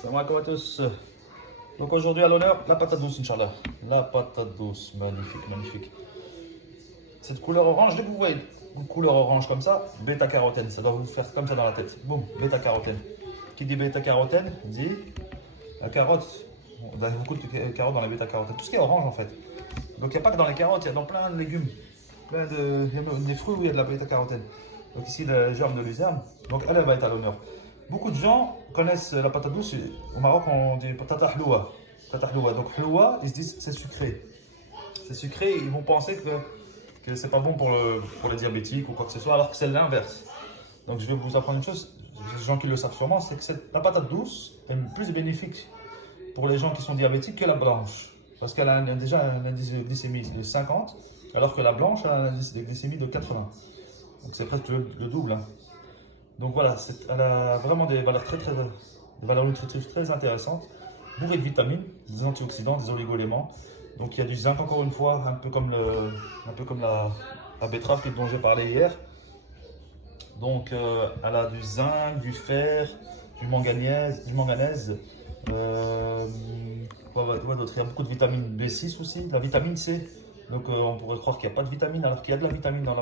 Salam alaikum à tous. Donc aujourd'hui à l'honneur, la patate douce, Inch'Allah. La patate douce, magnifique, magnifique. Cette couleur orange, dès que vous voyez une couleur orange comme ça, bêta-carotène, ça doit vous faire comme ça dans la tête. Boum, bêta-carotène. Qui dit bêta-carotène dit la carotte. On a beaucoup de carottes dans la bêta-carotène. Tout ce qui est orange en fait. Donc il n'y a pas que dans les carottes, il y a dans plein de légumes. Il y a même des fruits où il y a de la bêta-carotène. Donc ici le germe de luzerne. Donc elle va être à l'honneur. Beaucoup de gens connaissent la patate douce. Au Maroc, on dit patata hloua. Patata hloua. Donc hloua, ils se disent c'est sucré. C'est sucré, ils vont penser que c'est pas bon pour les diabétiques ou quoi que ce soit, alors que c'est l'inverse. Donc je vais vous apprendre une chose, les gens qui le savent sûrement, c'est que la patate douce est plus bénéfique pour les gens qui sont diabétiques que la blanche. Parce qu'elle a déjà un indice de glycémie de 50, alors que la blanche a un indice de glycémie de 80. Donc c'est presque le double. Hein. Donc voilà, elle a vraiment des valeurs des valeurs nutritives très intéressantes, bourrée de vitamines, des antioxydants, des oligo-éléments. Donc il y a du zinc encore une fois, un peu comme la betterave dont j'ai parlé hier. Donc elle a du zinc, du fer, du manganèse. Quoi d'autre? Il y a beaucoup de vitamine B6 aussi, la vitamine C. Donc on pourrait croire qu'il n'y a pas de vitamine alors qu'il y a de la vitamine dans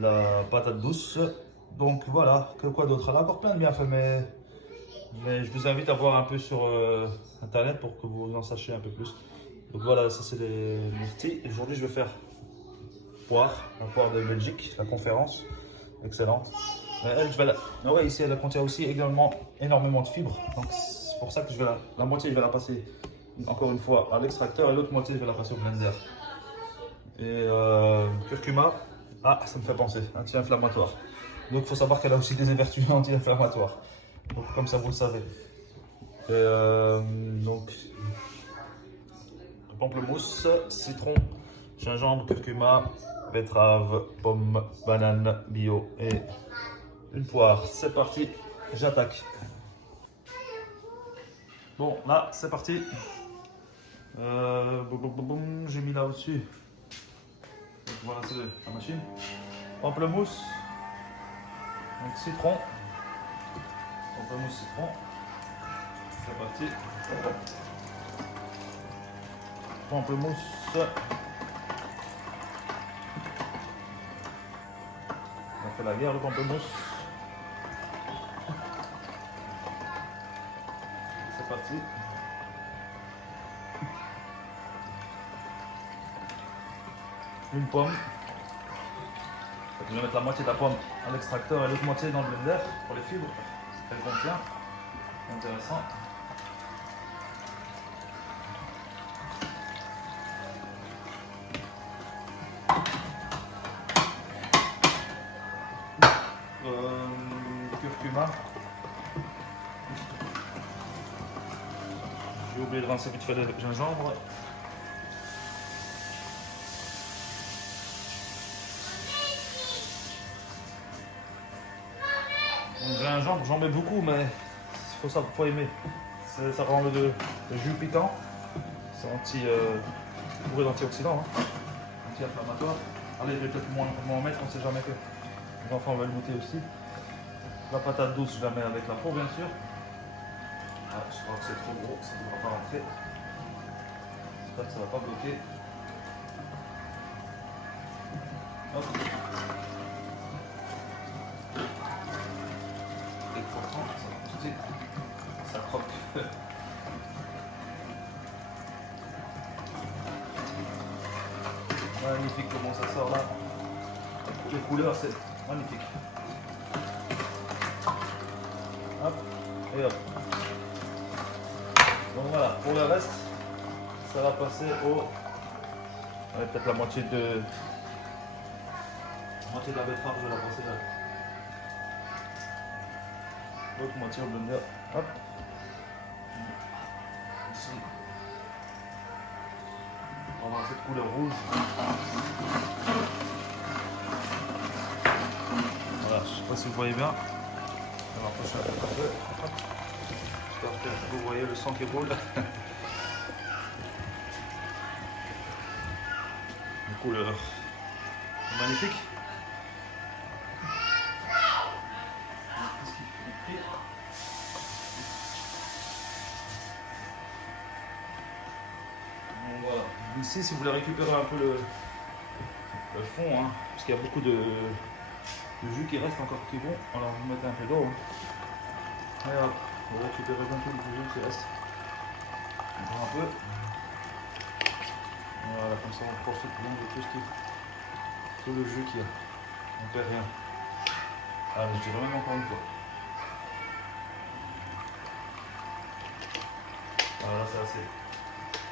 la patate douce. Donc voilà, quoi d'autre? Elle a encore plein de bienfaits, mais je vous invite à voir un peu sur internet pour que vous en sachiez un peu plus. Donc voilà, ça c'est les myrtilles. Aujourd'hui je vais faire la poire de Belgique, la conférence, excellente. Mais elle, ah ouais, ici elle contient aussi également énormément de fibres. Donc c'est pour ça que la moitié je vais la passer encore une fois à l'extracteur et l'autre moitié je vais la passer au blender. Et curcuma, ça me fait penser, anti-inflammatoire. Donc il faut savoir qu'elle a aussi des vertus anti-inflammatoires. Donc comme ça vous le savez. Donc pamplemousse, citron, gingembre, curcuma, betterave, pomme, banane, bio et une poire. C'est parti, j'attaque. Bon là c'est parti. J'ai mis là au-dessus. Voilà c'est la machine. Pamplemousse. Donc citron, pamplemousse, citron, c'est parti. Pamplemousse, on fait la guerre le pamplemousse. C'est parti. Une pomme. Je vais mettre la moitié de la pomme à l'extracteur et l'autre moitié dans le blender pour les fibres qu'elle contient. Intéressant. Curcuma. J'ai oublié de rincer vite fait le gingembre. Le gingembre, j'en mets beaucoup, mais faut aimer. Ça rend le jus piquant. C'est bourré d'antioxydants, hein. Anti-inflammatoire. Allez, je vais peut-être moins en mettre, on ne sait jamais que les enfants veulent goûter aussi. La patate douce, je la mets avec la peau, bien sûr. Je crois que c'est trop gros, ça ne devra pas rentrer. J'espère que ça ne va pas bloquer. Hop. Et pourtant, ça croque. Magnifique comment ça sort là. Les couleurs, c'est magnifique. Hop, et hop. Donc voilà, pour le reste, ça va passer au... peut-être la moitié de la betterave, je vais la passer là. L'autre moitié au blender. Hop. Ici. On va avoir cette couleur rouge. Voilà, je ne sais pas si vous voyez bien. On va approcher un peu. J'espère que vous voyez le sang qui roule. Une couleur magnifique. Ici, si vous voulez récupérer un peu le fond, hein, parce qu'il y a beaucoup de jus qui reste encore qui vont, alors vous mettez un peu d'eau. Hein. Et hop, vous récupérez un peu du jus qui reste. Encore un peu. Voilà, comme ça on profite bien de tout le jus qu'il y a. On perd rien. Allez, je dirais même encore une fois. Voilà, c'est assez.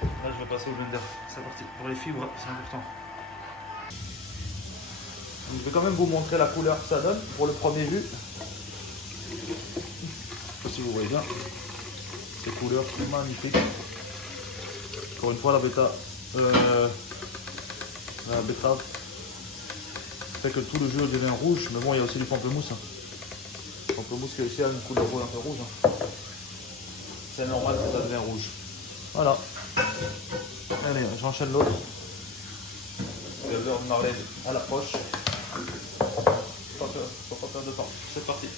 Là, je vais passer au blender. C'est parti. Pour les fibres, c'est important. Donc, je vais quand même vous montrer la couleur que ça donne pour le premier jus. Je ne sais pas si vous voyez bien. Ces couleurs sont magnifiques. Encore une fois, la betterave fait que tout le jus devient rouge. Mais bon, il y a aussi du pamplemousse. Le pamplemousse qui a aussi une couleur un peu rouge. C'est normal que ça devient rouge. Voilà. Allez, j'enchaîne l'autre. Le beurre de marlène à l'approche. Pas perdre de temps. C'est parti.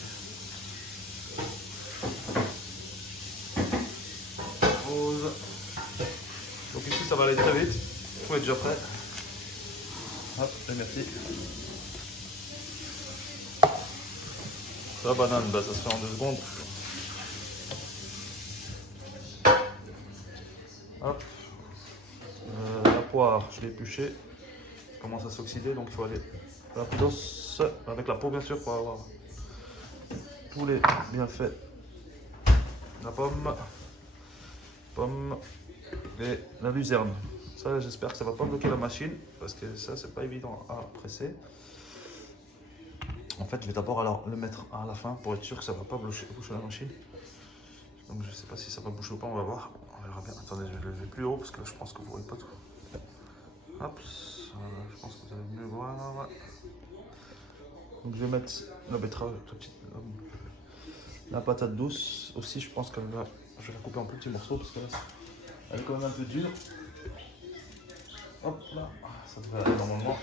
Pause. Donc ici ça va aller très vite. Il faut être déjà prêt. Hop, et merci. La banane, bah, ça se fait en 2 secondes. Hop. La poire, je l'ai épluchée. Elle commence à s'oxyder, donc il faut aller la poudre avec la peau bien sûr pour avoir tous les bienfaits. La pomme et la luzerne. Ça, j'espère que ça va pas bloquer la machine parce que ça, c'est pas évident à presser. En fait, je vais d'abord le mettre à la fin pour être sûr que ça va pas boucher la machine. Donc, je sais pas si ça va boucher ou pas, on va voir. On verra bien. Attendez, je vais le lever plus haut parce que là, je pense que vous voyez pas tout. Hop, je pense que vous allez mieux voir. Donc, je vais mettre la betterave, la patate douce aussi. Je pense que là, je vais la couper en petits morceaux parce que là, elle est quand même un peu dure. Hop là, ça devrait aller normalement.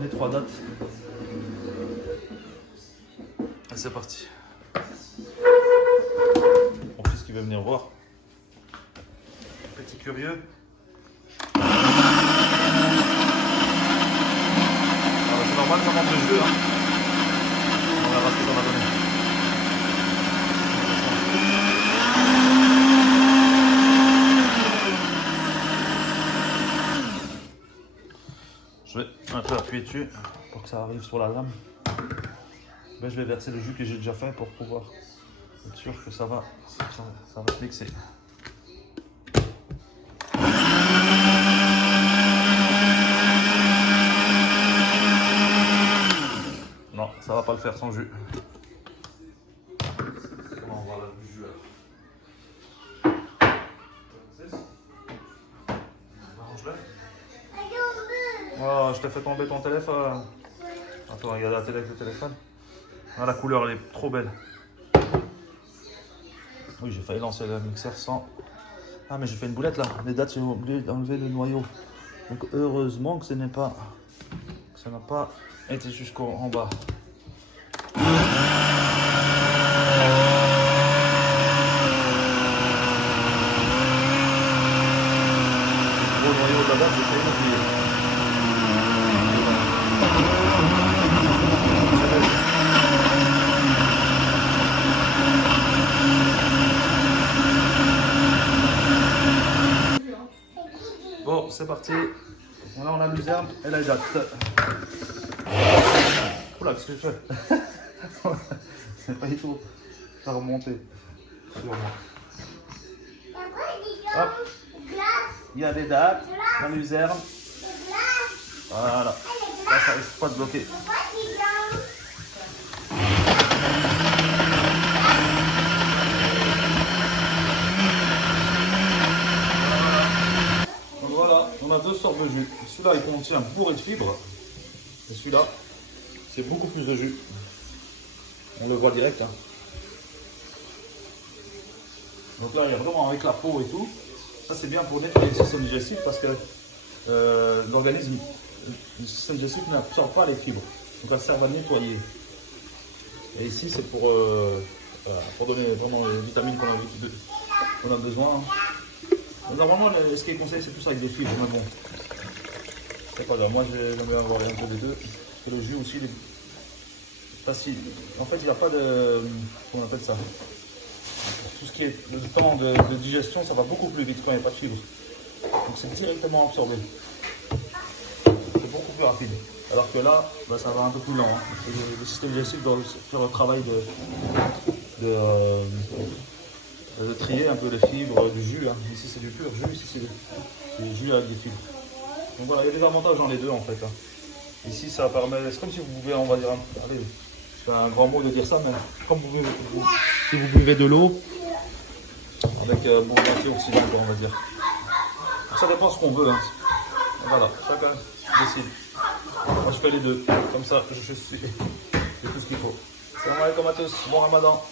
Les 3 dates. Et c'est parti. Mon fils qui va venir voir. Petit curieux. Alors, c'est normal, ça monte le jeu. Hein. On verra ce que ça va donner. Je vais un peu appuyer dessus pour que ça arrive sur la lame. Ben, je vais verser le jus que j'ai déjà fait pour pouvoir être sûr que ça va mixer. Non, ça va pas le faire sans jus. On va voir le jus alors. Oh, je t'ai fait tomber ton téléphone. Attends, regarde la télé avec le téléphone. Ah, la couleur elle est trop belle. Oui, j'ai failli lancer le mixeur sans. Ah, mais j'ai fait une boulette là. Les dates, j'ai oublié d'enlever le noyau. Donc heureusement que ça n'a pas été jusqu'en bas. Le gros noyau de la date, j'ai failli l'oublier. Bon, c'est parti. Là, on a luzerne et la date. Oula, qu'est-ce que je fais? C'est pas du tout. Ça remonter sur moi. Hop. Il y a des dates, la luzerne. Voilà. Là, ça risque pas de bloquer. On a 2 sortes de jus. Celui-là, il contient bourré de fibres. Et celui-là, c'est beaucoup plus de jus. On le voit direct. Hein. Donc là, il est vraiment avec la peau et tout. Ça, c'est bien pour nettoyer le système digestif parce que l'organisme, le système digestif n'absorbe pas les fibres. Donc, elles servent à nettoyer. Et ici, c'est pour donner vraiment les vitamines qu'on a besoin. Hein. Normalement, ce qui est conseillé, c'est plus avec des fibres, mais bon, c'est pas grave. Moi, j'aime bien avoir un peu des deux. Et le jus aussi, il est facile. En fait, il n'y a pas de. Comment on appelle ça? Tout ce qui est le temps de digestion, ça va beaucoup plus vite quand il n'y a pas de fibres. Donc, c'est directement absorbé. C'est beaucoup plus rapide. Alors que là, bah, ça va un peu plus lent. Hein. Le système digestif doit faire le travail de trier un peu les fibres du jus. Hein. Ici, c'est du pur jus. Ici, c'est du jus avec des fibres. Donc voilà, il y a des avantages dans les deux en fait. Hein. Ici, ça permet, c'est comme si vous buvez, on va dire, allez, c'est un grand mot de dire ça, mais comme si vous buvez de l'eau avec bon antioxydant, on va dire. Donc, ça dépend ce qu'on veut. Hein. Voilà, chacun décide. Moi, je fais les deux. Comme ça, j'ai tout ce qu'il faut. Salam alaikum à tous. Bon Ramadan.